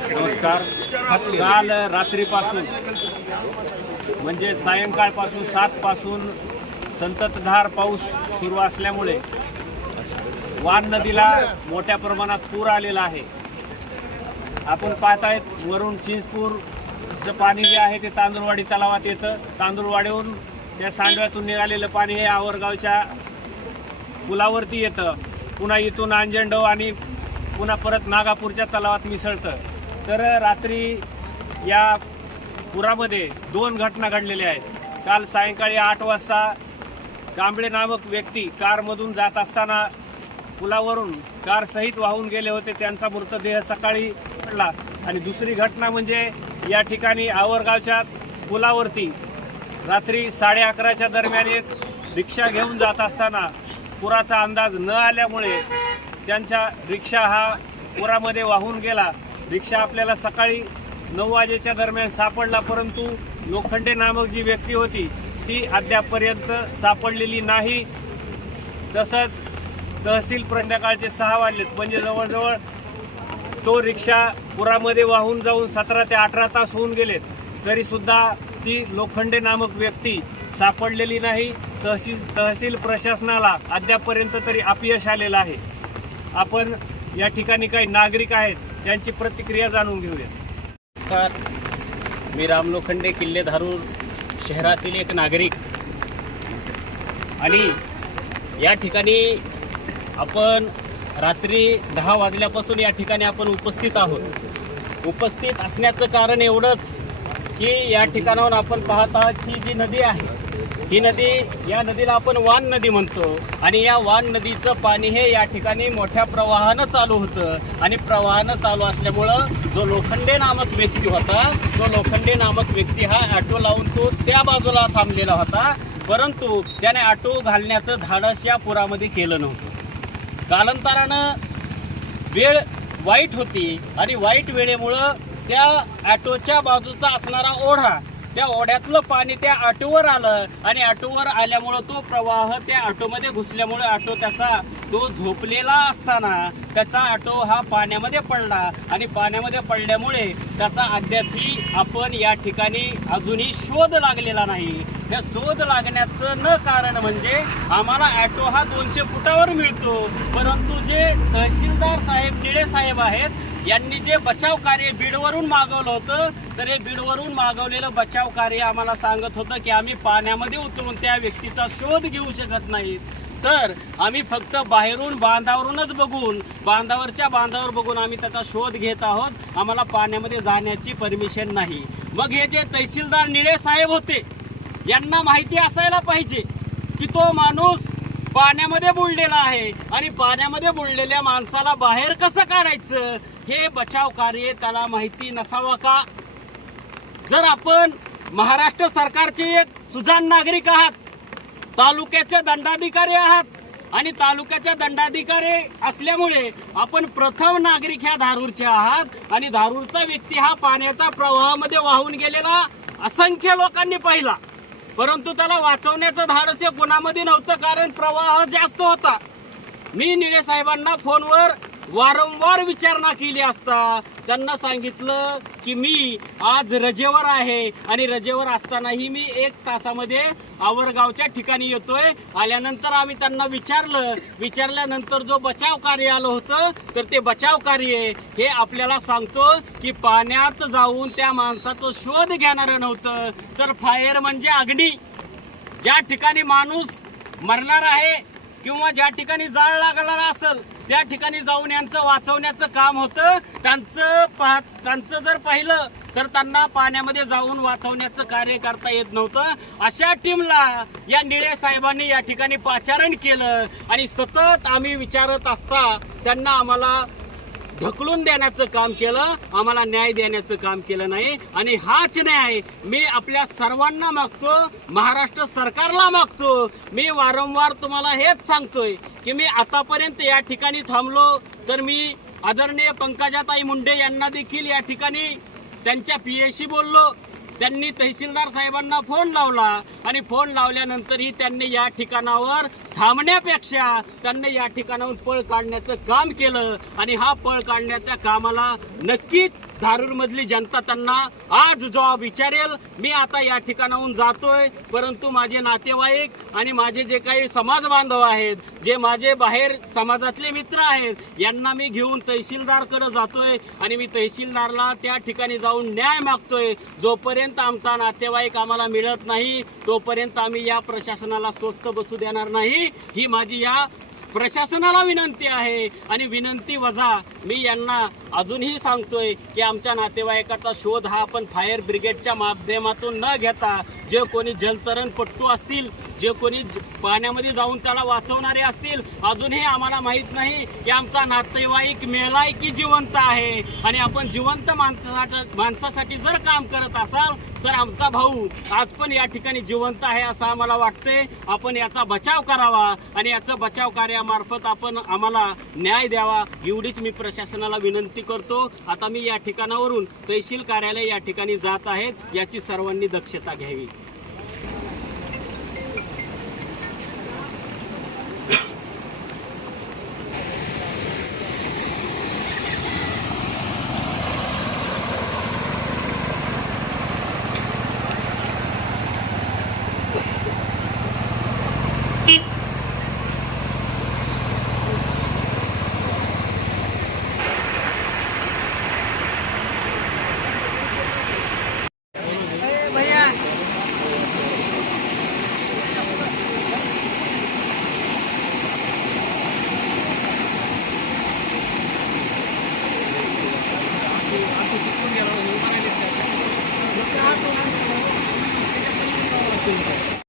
नमस्कार. काल रात्रीपासून म्हणजे सायंकाळपासून सातपासून संततधार पाऊस सुरू असल्यामुळे वान नदीला मोठ्या प्रमाणात पूर आलेला आहे. आपण पाहतायत वरून चिंचपूरचं पाणी जे आहे ते तांदूळवाडी तलावात येतं. तांदूळवाडीहून त्या सांडव्यातून निघालेलं पाणी हे आवरगावच्या पुलावरती येतं. पुन्हा इथून आंजंडव आणि पुन्हा परत नागापूरच्या तलावात मिसळतं. तर रात्री या पुरामध्ये दोन घटना घडलेल्या आहेत. काल सायंकाळी आठ वाजता कांबळे नामक व्यक्ती कारमधून जात असताना पुलावरून कार सहित वाहून गेले होते. त्यांचा मृतदेह सकाळी पडला. आणि दुसरी घटना म्हणजे या ठिकाणी आवरगावच्या पुलावरती रात्री साडे अकराच्या दरम्यान एक रिक्षा घेऊन जात असताना पुराचा अंदाज न आल्यामुळे त्यांच्या रिक्षा हा पुरामध्ये वाहून गेला. रिक्षा आपल्याला सकाळी नऊ वाजेच्या दरम्यान सापडला परंतु लोखंडे नामक जी व्यक्ती होती ती अद्यापपर्यंत सापडलेली नाही. तसंच तहसील संध्याकाळचे सहा वाजलेत म्हणजे जवळजवळ तो रिक्षा पुरामध्ये वाहून जाऊन सतरा ते अठरा तास होऊन गेलेत. तरीसुद्धा ती लोखंडे नामक व्यक्ती सापडलेली नाही. तहसील तहसील प्रशासनाला अद्यापपर्यंत तरी अपयश आलेलं आहे. आपण या ठिकाणी काही नागरिक आहेत त्यांची प्रतिक्रिया जाणून घेऊया नमस्कार. मी राम लोखंडे किल्ले धारूर शहरातील एक नागरिक. आणि या ठिकाणी आपण रात्री दहा वाजल्यापासून या ठिकाणी आपण उपस्थित आहोत. उपस्थित असण्याचं कारण एवढंच की या ठिकाणावर आपण पाहत आहात की जी नदी आहे ही नदी या नदीला आपण वान नदी म्हणतो. आणि या वान नदीचं पाणी हे या ठिकाणी मोठ्या प्रवाहानं चालू होतं. आणि प्रवाहानं चालू असल्यामुळं जो लोखंडे नामक व्यक्ती होता तो लोखंडे नामक व्यक्ती हा ऑटो लावून तो त्या बाजूला थांबलेला होता. परंतु त्याने ऑटो घालण्याचं धाडस या पुरामध्ये केलं नव्हतं. कालांतरानं वेळ वाईट होती. आणि वाईट वेळेमुळं त्या ऑटोच्या बाजूचा असणारा ओढा त्या ओढ्यातलं पाणी त्या ऑटोवर आलं आणि ऑटोवर आल्यामुळं तो प्रवाह त्या ऑटोमध्ये घुसल्यामुळे ऑटो त्याचा तो झोपलेला असताना त्याचा ऑटो हा पाण्यामध्ये पडला आणि पाण्यामध्ये पडल्यामुळे त्याचा अद्यापही आपण या ठिकाणी अजूनही शोध लागलेला नाही. त्या शोध लागण्याचं न कारण म्हणजे आम्हाला ऑटो हा दोनशे फुटावर मिळतो परंतु जे तहसीलदार साहेब निळे साहेब आहेत यांनी जे बचाव कार्य बीडवरून मागवलं होतं तर हे बीडवरून मागवलेलं बचाव कार्य आम्हाला सांगत होतं की आम्ही पाण्यामध्ये उतरून त्या व्यक्तीचा शोध घेऊ शकत नाहीत तर आम्ही फक्त बाहेरून बांधावरूनच बघून बांधावरच्या बांधावर बघून आम्ही त्याचा शोध घेत आहोत. आम्हाला पाण्यामध्ये जाण्याची परमिशन नाही. मग हे जे तहसीलदार निळे साहेब होते यांना माहिती असायला पाहिजे की तो माणूस पाण्यामध्ये बुडलेला आहे. आणि पाण्यामध्ये बुडलेल्या माणसाला बाहेर कसं काढायचं? हे बचाव कार्य त्याला माहिती नसावं का? जर आपण महाराष्ट्र सरकारचे एक सुजाण नागरिक आहात तालुक्याचे दंडाधिकारी आहात आणि तालुक्याच्या दंडाधिकारी असल्यामुळे आपण प्रथम नागरिक ह्या धारूरचे आहात आणि धारूरचा व्यक्ती हा पाण्याचा प्रवाहामध्ये वाहून गेलेला असंख्य लोकांनी पाहिला. परंतु त्याला वाचवण्याचं धाडस हे कोणामध्ये नव्हतं कारण प्रवाह जास्त होता. मी निळे साहेबांना फोनवर वारंवार विचारणा केली असता त्यांना सांगितलं की मी आज रजेवर आहे आणि रजेवर असतानाही मी एक तासामध्ये आवरगावच्या ठिकाणी येतोय. आल्यानंतर आम्ही त्यांना विचारलं. विचारल्यानंतर जो बचाव कार्य आलं होतं तर ते बचाव कार्य हे आपल्याला सांगतो की पाण्यात जाऊन त्या माणसाचा शोध घेणारं नव्हतं. तर फायर म्हणजे अग्नी. ज्या ठिकाणी माणूस मरणार आहे किंवा ज्या ठिकाणी जाळ लागलेला असेल त्या ठिकाणी जाऊन यांचं वाचवण्याचं काम होतं. त्यांचं पा त्यांचं जर पाहिलं तर त्यांना पाण्यामध्ये जाऊन वाचवण्याचं कार्य करता येत नव्हतं. अशा टीमला या निळे साहेबांनी या ठिकाणी पाचारण केलं. आणि सतत आम्ही विचारत असता त्यांना आम्हाला ढकलून देण्याचं काम केलं आम्हाला न्याय देण्याचं काम केलं नाही. आणि हाच न्याय मी आपल्या सर्वांना मागतो महाराष्ट्र सरकारला मागतो. मी वारंवार तुम्हाला हेच सांगतोय की मी आतापर्यंत या ठिकाणी थांबलो तर मी आदरणीय पंकजाताई मुंडे यांना देखील या ठिकाणी त्यांच्या पीएशी बोललो. त्यांनी तहसीलदार साहेबांना फोन लावला आणि फोन लावल्यानंतरही त्यांनी या ठिकाणावर थांबण्यापेक्षा त्यांनी या ठिकाणाहून पळ काढण्याचं काम केलं आणि हा पळ काढण्याच्या कामाला नक्कीच धारूर मधली जनता त्यांना आज जॉब विचारेल. मी आता या ठिकाणाहून जातोय परंतु माझे नातेवाईक आणि माझे जे काही समाज बांधव आहेत जे माझे बाहेर समाजातले मित्र आहेत यांना मी घेऊन तहसीलदारकडे जातोय आणि मी तहसीलदारला त्या ठिकाणी जाऊन न्याय मागतोय. जोपर्यंत आमचा नातेवाईक आम्हाला मिळत नाही तोपर्यंत आम्ही या प्रशासनाला स्वस्त बसू देणार नाही. ही माझी या प्रशासनाला विनंती आहे. आणि विनंती वजा मी यांना अजूनही सांगतोय की आमच्या नातेवाईकाचा शोध हा आपण फायर ब्रिगेडच्या माध्यमातून न घेता जे कोणी जलतरण पट्टू असतील जे कोणी पाण्यामध्ये जाऊन त्याला वाचवणारे असतील अजूनही आम्हाला माहीत नाही की आमचा नातेवाईक मेलाय की जिवंत आहे. आणि आपण जिवंत माणसासाठी माणसासाठी जर काम करत असाल तर आमचा भाऊ आज पण या ठिकाणी जिवंत आहे असं आम्हाला वाटतंय. आपण याचा बचाव करावा आणि याचं बचाव कार्यामार्फत आपण आम्हाला न्याय द्यावा एवढीच मी प्रशासनाला विनंती करतो. आता मी या ठिकाणावरून तहसील कार्यालय या ठिकाणी जात आहेत याची सर्वांनी दक्षता घ्यावी.